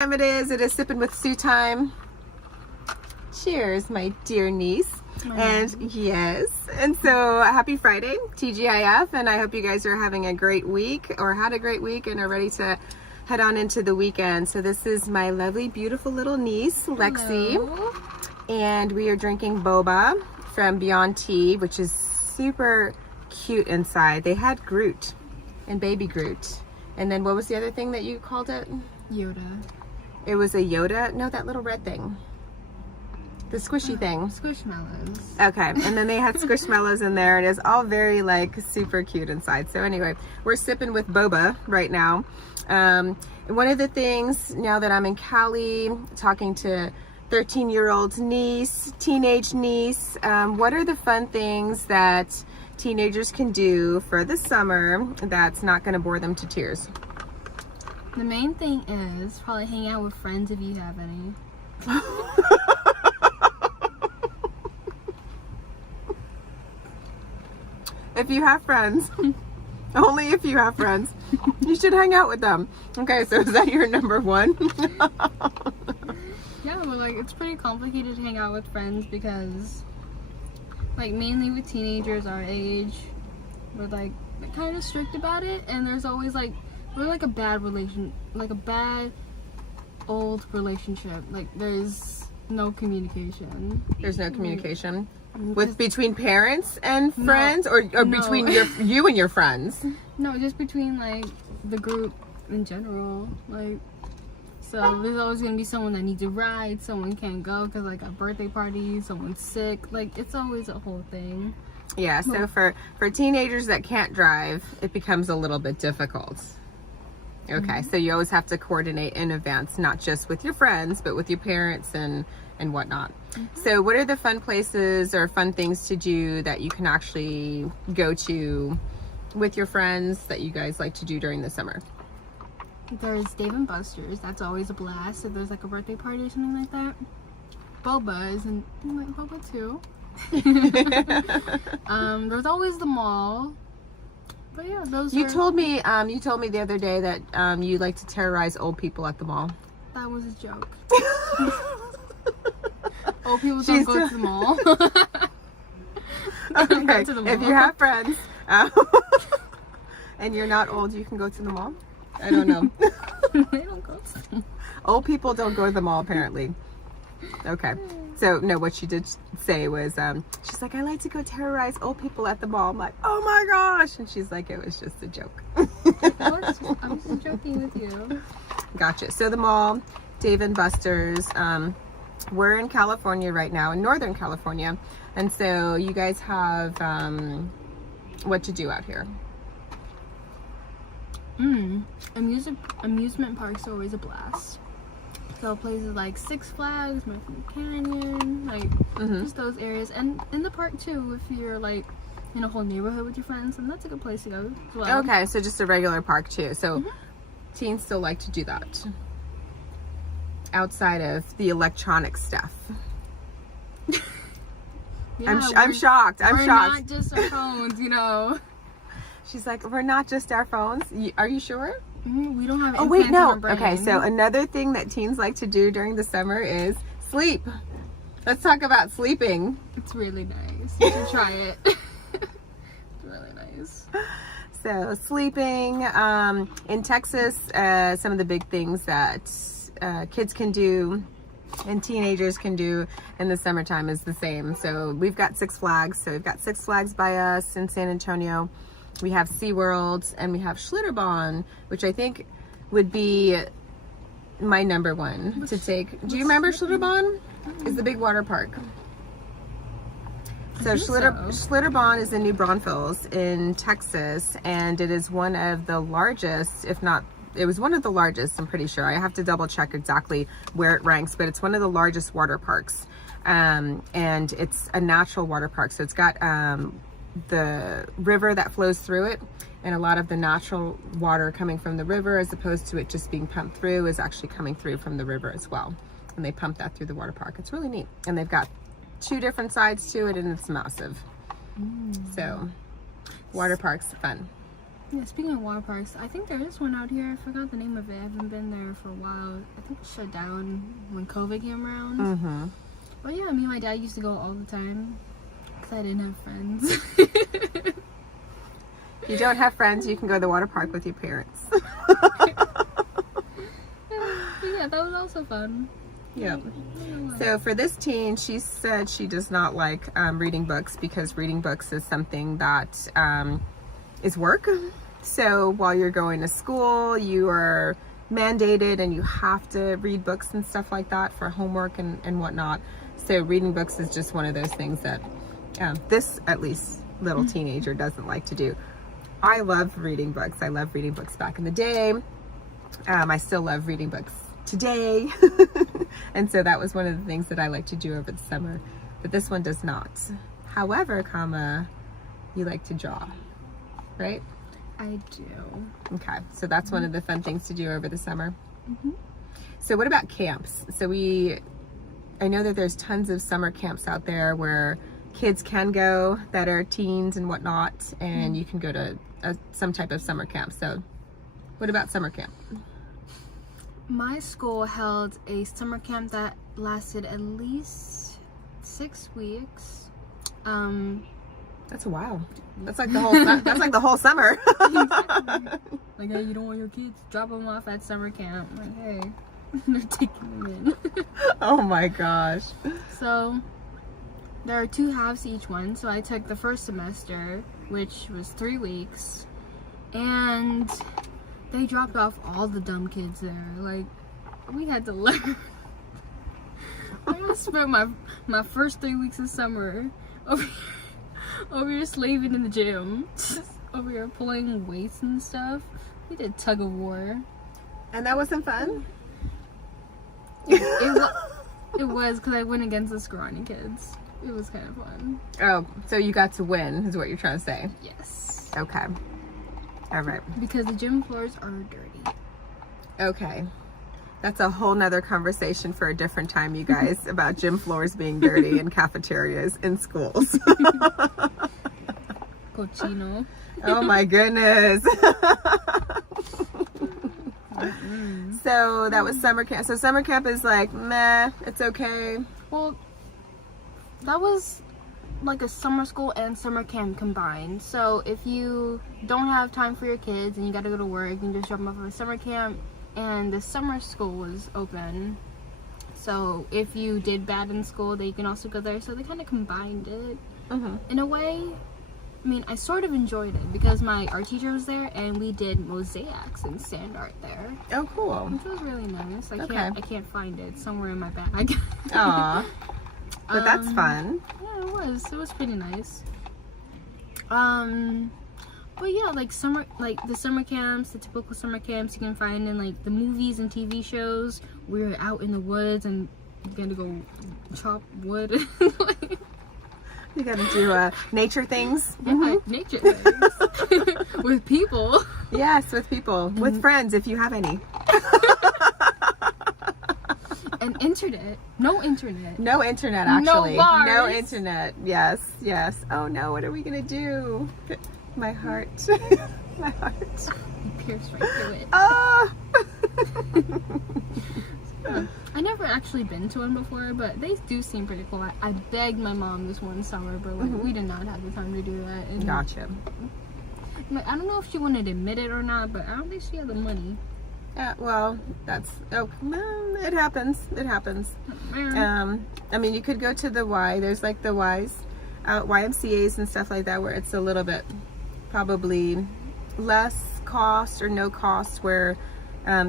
Time it is sipping with Sue time. Cheers, my dear niece. And yes, and so happy Friday, TGIF, and I hope you guys are having a great week or had a great week and are ready to head on into the weekend. So this is my lovely, beautiful little niece, Lexi. Hello. And we are drinking boba from Beyond Tea, which is super cute inside. They had Groot and baby Groot. And then what was the other thing that you called it? Yoda. It was a Yoda? No, that little red thing. The squishy thing. Squishmallows. Okay, and then they had squishmallows in there, and it's all very like super cute inside. So anyway, we're sipping with boba right now. And one of the things now that I'm in Cali, talking to 13-year-old niece, teenage niece, what are the fun things that teenagers can do for the summer that's not going to bore them to tears? The main thing is probably hang out with friends if you have any. If you have friends, only if you have friends, you should hang out with them. Okay, so is that your number one? Yeah, but like it's pretty complicated to hang out with friends because like mainly with teenagers our age, we're like kind of strict about it, and there's always like we're like a bad old relationship. Like there's no communication. There's no communication between parents and friends, or No. between you and your friends. No, just between like the group in general. Like, so there's always gonna be someone that needs a ride, someone can't go because like a birthday party, someone's sick. Like it's always a whole thing. Yeah, so for teenagers that can't drive, it becomes a little bit difficult. Okay, so you always have to coordinate in advance, not just with your friends, but with your parents and whatnot. So what are the fun places or fun things to do that you can actually go to with your friends that you guys like to do during the summer? There's Dave and Buster's. That's always a blast. If there's like a birthday party or something like that. Boba is in like Boba too. There's always the mall. But yeah, You told me the other day that you like to terrorize old people at the mall. That was a joke. Old people don't go to the mall. Okay, Go to the mall. if you have friends and you're not old, you can go to the mall. I don't know. They don't go to the mall. Old people don't go to the mall apparently. Okay. So no, what she did say was, she's like, I like to go terrorize old people at the mall. I'm like, oh my gosh. And she's like, it was just a joke. I was just joking with you. Gotcha. So the mall, Dave and Buster's, we're in California right now, in Northern California. And so you guys have what to do out here? Amusement parks are always a blast. So places like Six Flags, American Canyon, like just those areas, and in the park too. If you're like in a whole neighborhood with your friends, and that's a good place to go as well. Okay, so just a regular park too. So teens still like to do that outside of the electronic stuff. Yeah, I'm shocked. I'm we're shocked. not just our phones, you know. She's like, we're not just our phones. Are you sure? We don't have. Oh wait, implants in no. our brain. Okay, so another thing that teens like to do during the summer is sleep. Let's talk about sleeping. It's really nice. You should try it. It's really nice. So sleeping in Texas, some of the big things that kids can do and teenagers can do in the summertime is the same. So we've got Six Flags. So we've got Six Flags by us in San Antonio. We have SeaWorld, and we have Schlitterbahn, which I think would be my number one to take. Do you remember Schlitterbahn? It's the big water park. So Schlitterbahn is in New Braunfels in Texas, and it is one of the largest, if not, it was one of the largest, I'm pretty sure. I have to double check exactly where it ranks, but it's one of the largest water parks. And it's a natural water park. So it's got the river that flows through it, and a lot of the natural water coming from the river, as opposed to it just being pumped through, is actually coming through from the river as well. And they pump that through the water park. It's really neat. And they've got 2 different sides to it, and it's massive. So water parks, fun. Yeah, speaking of water parks, I think there is one out here. I forgot the name of it. I haven't been there for a while. I think it shut down when COVID came around. Mm-hmm. But yeah, me and my dad used to go all the time because I didn't have friends. You don't have friends, you can go to the water park with your parents. Yeah, that was also fun. Yep. So for this teen, she said she does not like reading books because reading books is something that is work. So while you're going to school, you are mandated and you have to read books and stuff like that for homework and whatnot. So reading books is just one of those things that this, at least, little teenager doesn't like to do. I love reading books. I love reading books back in the day. I still love reading books today. And so that was one of the things that I like to do over the summer. But this one does not. However, you like to draw, right? I do. Okay, so that's one of the fun things to do over the summer. Mm-hmm. So what about camps? So I know that there's tons of summer camps out there where kids can go that are teens and whatnot, and you can go to some type of summer camp. So what about summer camp? My school held a summer camp that lasted at least 6 weeks. That's a wow. That's like the whole. That's like the whole summer. Exactly. Like, hey, you don't want your kids? Drop them off at summer camp. I'm like, hey, they're taking them in. Oh my gosh. So there are 2 halves to each one. So I took the first semester, which was 3 weeks, and they dropped off all the dumb kids there. Like, we had to learn. I spent my first 3 weeks of summer over here slaving in the gym, over here pulling weights and stuff. We did tug of war. And that wasn't fun? It was because I went against the scrawny kids. It was kind of fun. Oh, so you got to win is what you're trying to say? Yes. Okay. All right. Because the gym floors are dirty. Okay. That's a whole nother conversation for a different time, you guys, about gym floors being dirty in cafeterias in schools. Cochino. Oh my goodness. So that was summer camp. So summer camp is like, meh, it's okay. Well, that was like a summer school and summer camp combined. So if you don't have time for your kids and you got to go to work, you can just drop them off at a summer camp. And the summer school was open, so if you did bad in school, then you can also go there. So they kind of combined it. In a way. I mean, I sort of enjoyed it because my art teacher was there and we did mosaics and sand art there. Oh, cool. Which was really nice. I can't find it. It's somewhere in my bag. Aw. But that's fun. Yeah, it was. It was pretty nice. But yeah, like the summer camps, the typical summer camps you can find in like the movies and TV shows. We're out in the woods and you're gonna go chop wood. You gotta do nature things. Yeah, nature things. With people. Yes, with people. With friends, if you have any. And internet. No internet. No internet, actually. No bars. No internet. Yes, yes. Oh no, what are we gonna do? My heart. My heart. You pierced right through it. Ah! I never actually been to one before, but they do seem pretty cool. I begged my mom this one summer, but like, we did not have the time to do that. And Gotcha. like, I don't know if she wanted to admit it or not, but I don't think she had the money. Yeah, well, it happens. It happens. I mean, you could go to the Y. There's like the Ys, YMCAs and stuff like that, where it's a little bit probably less cost or no cost, where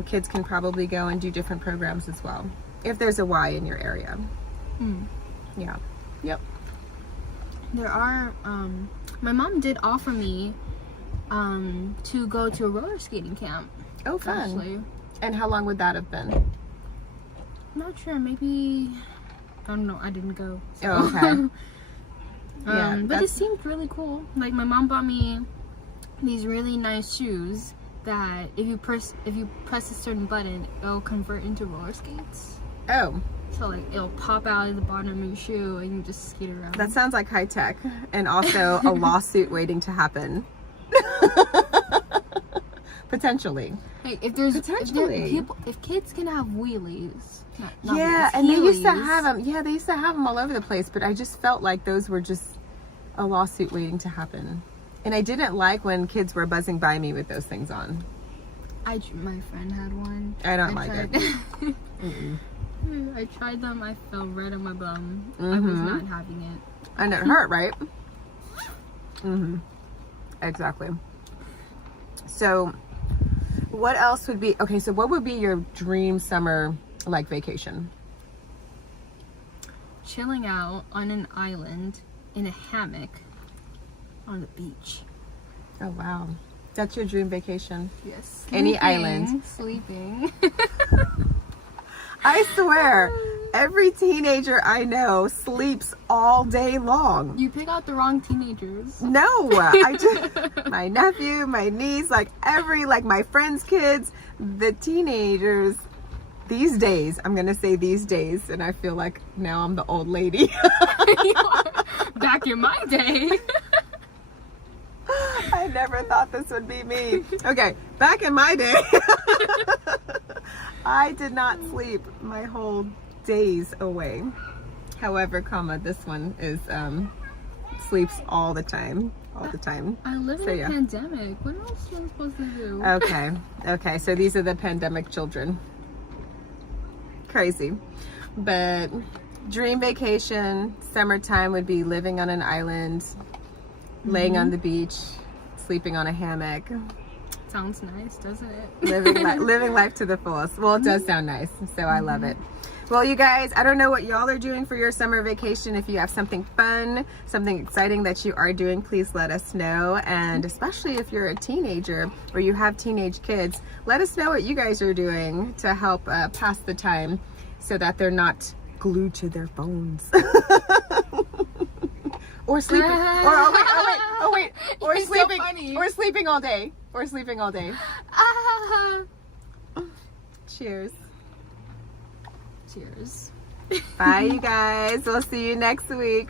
kids can probably go and do different programs as well, if there's a Y in your area. Yeah. Yep. There are, my mom did offer me to go to a roller skating camp. Oh, fun. Actually. And how long would that have been? I'm not sure, maybe, I don't know, I didn't go. So. Oh, okay. Yeah, but it seemed really cool. Like, my mom bought me these really nice shoes that if you press a certain button, it'll convert into roller skates. Oh. So like it'll pop out at the bottom of your shoe and you just skate around. That sounds like high tech, and also a lawsuit waiting to happen. potentially. Like if there's Potentially. if kids can have wheelies. Not Yeah, wheelies, and they used to Heelys. have them. Yeah, they used to have them all over the place, but I just felt like those were just a lawsuit waiting to happen. And I didn't like when kids were buzzing by me with those things on. My friend had one. I don't like it. I tried them. I fell right on my bum. I Mm-hmm. was not having it. And it hurt, right? Mm-hmm. Exactly. So, what else would be okay? So, what would be your dream summer like vacation? Chilling out on an island in a hammock on the beach. Oh wow, that's your dream vacation. Yes. Any island. Sleeping. I swear, every teenager I know sleeps all day long. You pick out the wrong teenagers. No, I just my nephew, my niece, like my friends' kids, the teenagers these days. I'm gonna say these days, and I feel like now I'm the old lady. Back in my day. I never thought this would be me. Okay, back in my day, I did not sleep my whole days away. However, this one is sleeps all the time. I live in So, a yeah. pandemic. What else am I supposed to do? Okay. So these are the pandemic children. Crazy, but dream vacation, summertime would be living on an island, laying on the beach, sleeping on a hammock, Sounds nice, doesn't it? living life to the fullest. Well, it does sound nice, so I love it. Well, you guys, I don't know what y'all are doing for your summer vacation. If you have something fun, something exciting that you are doing, please let us know. And especially if you're a teenager or you have teenage kids, let us know what you guys are doing to help pass the time so that they're not glued to their phones. Or sleeping, or You're so sleeping, funny. or sleeping all day, Cheers. Cheers. Bye, you guys. We'll see you next week.